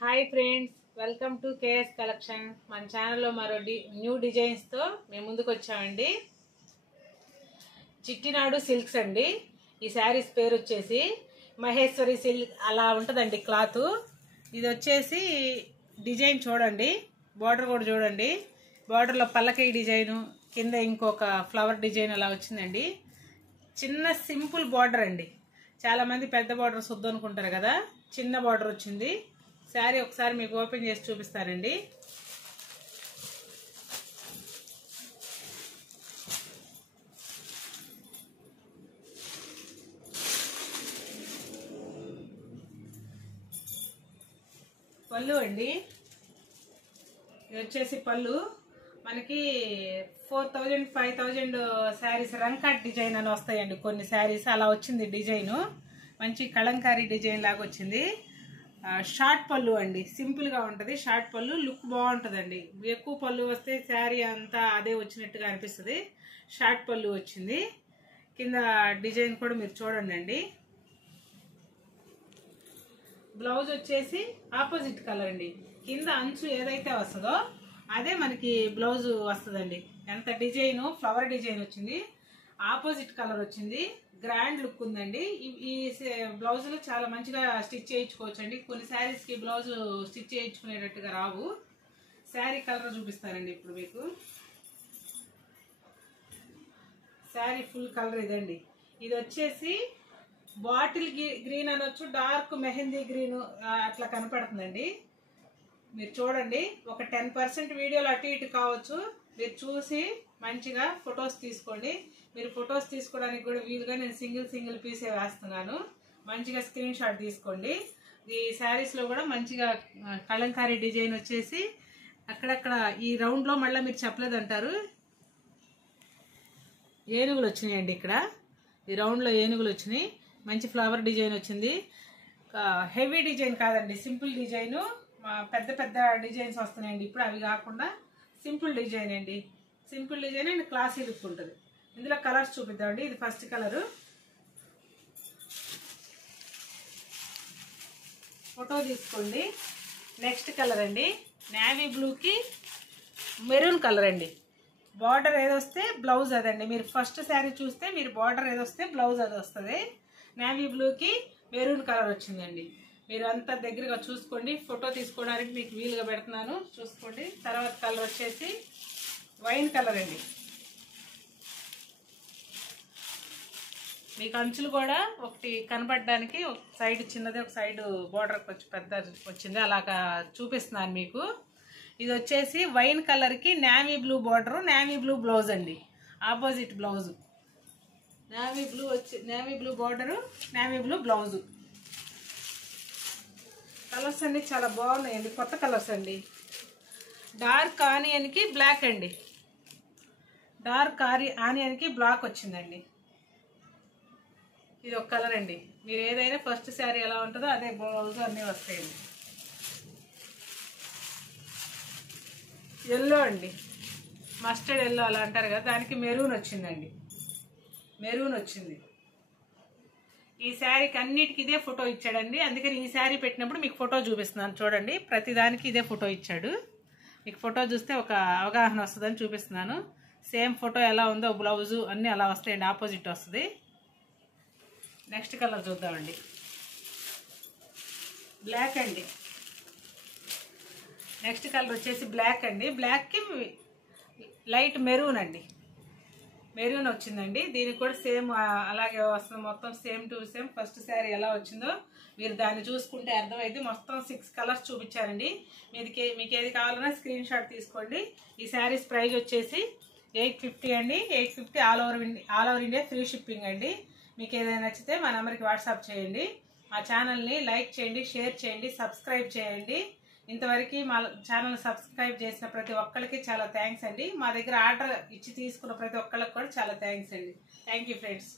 Hi friends, welcome to KS collection. మన ఛానల్లో మరో న్యూ డిజైన్స్తో మేము ముందుకు వచ్చామండి. చిట్టినాడు సిల్క్స్ అండి. ఈ శారీస్ పేరు వచ్చేసి మహేశ్వరి సిల్క్ అలా ఉంటుందండి క్లాత్. ఇది వచ్చేసి డిజైన్ చూడండి, బార్డర్ కూడా చూడండి. బార్డర్లో పల్లకీ డిజైను, కింద ఇంకొక ఫ్లవర్ డిజైన్ అలా వచ్చిందండి. చిన్న సింపుల్ బార్డర్ అండి. చాలామంది పెద్ద బార్డర్ వద్దు అనుకుంటారు కదా, చిన్న బార్డర్ వచ్చింది. శారీ ఒకసారి మీకు ఓపెన్ చేసి చూపిస్తానండి. పళ్ళు అండి, ఇది వచ్చేసి పళ్ళు. మనకి 4000 5000 శారీస్ రంకాట్ డిజైన్ అని వస్తాయండి. కొన్ని శారీస్ అలా వచ్చింది డిజైను. మంచి కలంకారీ డిజైన్ లాగా వచ్చింది. షార్ట్ పళ్ళు అండి, సింపుల్గా ఉంటుంది. షార్ట్ పళ్ళు లుక్ బాగుంటుందండి. ఎక్కువ పళ్ళు వస్తే శారీ అంతా అదే వచ్చినట్టుగా అనిపిస్తుంది. షార్ట్ పళ్ళు వచ్చింది. కింద డిజైన్ కూడా మీరు చూడండి అండి. బ్లౌజ్ వచ్చేసి ఆపోజిట్ కలర్ అండి. కింద అంచు ఏదైతే వస్తుందో అదే మనకి బ్లౌజ్ వస్తుందండి. ఎంత డిజైన్, ఫ్లవర్ డిజైన్ వచ్చింది. ఆపోజిట్ కలర్ వచ్చింది. గ్రాండ్ లుక్ ఉందండి. ఈ బ్లౌజులు చాలా మంచిగా స్టిచ్ చేయించుకోవచ్చు అండి. కొన్ని శారీస్కి బ్లౌజ్ స్టిచ్ చేయించుకునేటట్టుగా రావు. శారీ కలర్ చూపిస్తానండి ఇప్పుడు మీకు. శారీ ఫుల్ కలర్ ఇదండి. ఇది వచ్చేసి బాటిల్ గ్రీన్ అనొచ్చు, డార్క్ మెహందీ గ్రీన్ అట్లా కనపడుతుందండి. మీరు చూడండి. ఒక 10% వీడియోలు అటు ఇటు కావచ్చు. మీరు చూసి మంచిగా ఫొటోస్ తీసుకోండి. మీరు ఫొటోస్ తీసుకోవడానికి కూడా వీలుగా నేను సింగిల్ పీసే వేస్తున్నాను. మంచిగా స్క్రీన్ షాట్ తీసుకోండి. ఈ శారీస్లో కూడా మంచిగా కలంకారీ డిజైన్ వచ్చేసి అక్కడక్కడ ఈ రౌండ్లో మళ్ళీ మీరు చెప్పలేదంటారు, ఏనుగులు వచ్చినాయండి. ఇక్కడ ఈ రౌండ్లో ఏనుగులు వచ్చినాయి. మంచి ఫ్లవర్ డిజైన్ వచ్చింది. హెవీ డిజైన్ కాదండి, సింపుల్ డిజైను. పెద్ద పెద్ద డిజైన్స్ వస్తున్నాయండి ఇప్పుడు. అవి కాకుండా సింపుల్ డిజైన్ అండి. Simple design and classy look ఉంటుంది. ఇందులో కలర్స్ చూపిద్దామండి. ఇది ఫస్ట్ కలరు. ఫోటో తీసుకోండి. నెక్స్ట్ కలర్ అండి, నేవీ బ్లూకి మెరూన్ కలర్ అండి. బార్డర్ ఏదొస్తే బ్లౌజ్ అదండి. మీరు ఫస్ట్ శారీ చూస్తే మీరు బార్డర్ ఏదొస్తే బ్లౌజ్ అది వస్తుంది. నేవీ బ్లూకి మెరూన్ కలర్ వచ్చిందండి. మీరు అంతా దగ్గరగా చూసుకోండి. ఫోటో తీసుకోవడానికి మీకు వీలుగా పెడుతున్నాను, చూసుకోండి. తర్వాత కలర్ వచ్చేసి వైన్ కలర్ అండి. మీకు అంచులు కూడా ఒకటి కనపడడానికి ఒక సైడ్ చిన్నది, ఒక సైడ్ బార్డర్ కొంచెం పెద్ద వచ్చింది. అలాగా చూపిస్తున్నాను మీకు. ఇది వచ్చేసి వైన్ కలర్కి navy blue border, navy blue blouse అండి. Opposite blouse navy blue border, navy blue blouse. Colours అన్ని చాలా బాగున్నాయండి, కొత్త కలర్స్ అండి. డార్క్ ఆనియన్కి బ్లాక్ అండి. డార్క్ ఆనియన్కి బ్లాక్ వచ్చిందండి. ఇది ఒక కలర్ అండి. మీరు ఏదైనా ఫస్ట్ శారీ ఎలా ఉంటుందో అదే బ్లౌజ్ అన్నీ వస్తాయండి. ఎల్లో అండి, మస్టర్డ్ ఎల్లో అలా అంటారు కదా, దానికి మెరూన్ వచ్చిందండి. మెరూన్ వచ్చింది. ఈ శారీకి అన్నిటికీ ఇదే ఫోటో ఇచ్చాడండి. అందుకని ఈ శారీ పెట్టినప్పుడు మీకు ఫోటో చూపిస్తున్నాను చూడండి. ప్రతిదానికి ఇదే ఫోటో ఇచ్చాడు. మీకు ఫోటో చూస్తే ఒక అవగాహన వస్తుందని చూపిస్తున్నాను. సేమ్ ఫోటో ఎలా ఉందో బ్లౌజు అన్నీ అలా వస్తాయండి. ఆపోజిట్ వస్తుంది. నెక్స్ట్ కలర్ చూద్దామండి. బ్లాక్ అండి. నెక్స్ట్ కలర్ వచ్చేసి బ్లాక్ అండి. బ్లాక్కి లైట్ మెరూన్ అండి. మెరూన్ వచ్చిందండి. దీనికి కూడా సేమ్ అలాగే వస్తుంది. మొత్తం same to same first sari ఎలా వచ్చిందో మీరు దాన్ని చూసుకుంటే అర్థమైంది. మొత్తం 6 కలర్స్ చూపించారండి. మీకు ఏది కావాలన్నా స్క్రీన్ షాట్ తీసుకోండి. ఈ శారీస్ ప్రైస్ వచ్చేసి 850 అండి. 850 all over India free shipping అండి. మీకు ఏదైనా నచ్చితే మా నెంబర్కి వాట్సాప్ చేయండి. మా ఛానల్ని లైక్ చేయండి, షేర్ చేయండి, సబ్స్క్రైబ్ చేయండి. ఇంతవరకు మా ఛానల్ సబ్స్క్రైబ్ చేసిన ప్రతి ఒక్కరికి చాలా థ్యాంక్స్ అండి. మా దగ్గర ఆర్డర్ ఇచ్చి తీసుకున్న ప్రతి ఒక్కరికి కూడా చాలా థ్యాంక్స్ అండి. Thank you friends.